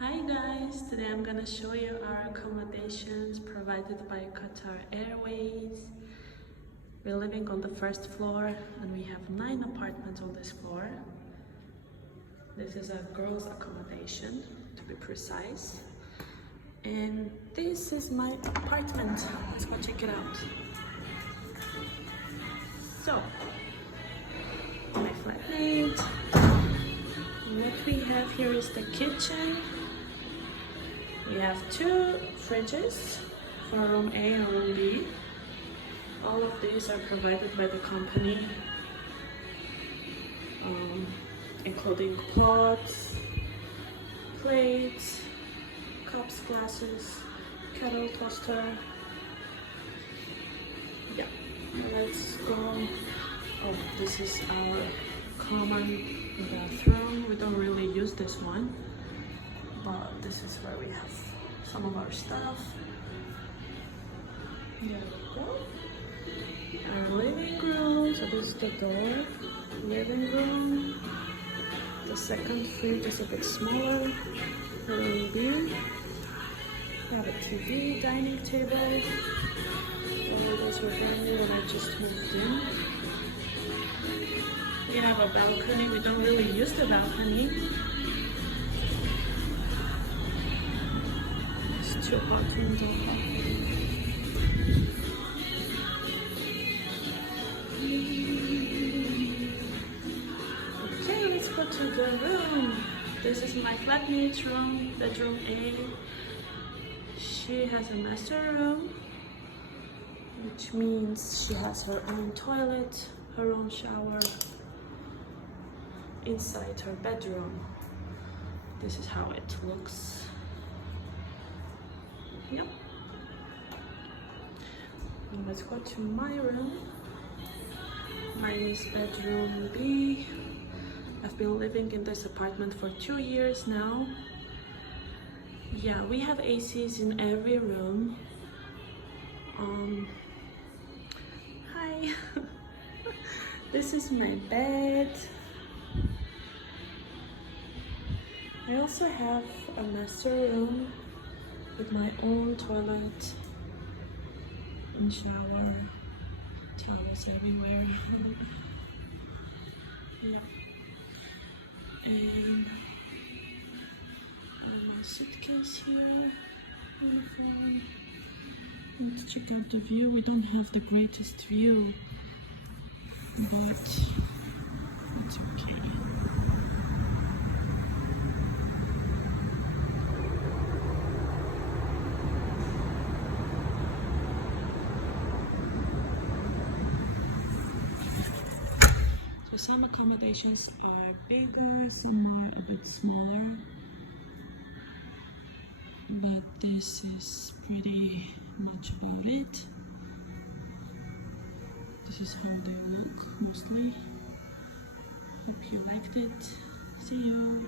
Hi guys, today I'm gonna show you our accommodations provided by Qatar Airways. We're living on the first floor and we have 9 apartments on this floor. This is a girls' accommodation, to be precise. And this is my apartment. Let's go check it out. So, my flatmate. What we have here is the kitchen. We have 2 fridges for room A and room B. All of these are provided by the company, including pots, plates, cups, glasses, kettle, toaster. Yeah, let's go. Oh, this is our common bathroom. We don't really use this one, but this is where we have some of our stuff. There we go. Our living room, so this is the door. Living room. The second fridge is a bit smaller for room B. We have a TV, dining table. All of those were brand new when I just moved in. We have a balcony. We don't really use the balcony. There's 2 hot rooms on top. Okay, let's go to the room. This is my flatmate's room, bedroom A. She has a master room, which means she has her own toilet, her own shower inside her bedroom. This is how it looks. Yep. And let's go to my room. Mine is bedroom B. I've been living in this apartment for 2 years now. Yeah, we have ACs in every room. Hi. This is my bed. I also have a master room with my own toilet and shower, towels everywhere. Yeah. And my suitcase here, uniform. Let's check out the view. We don't have the greatest view, but it's okay. So some accommodations are bigger, some are a bit smaller, but this is pretty much about it. This is how they look mostly. Hope you liked it. See you.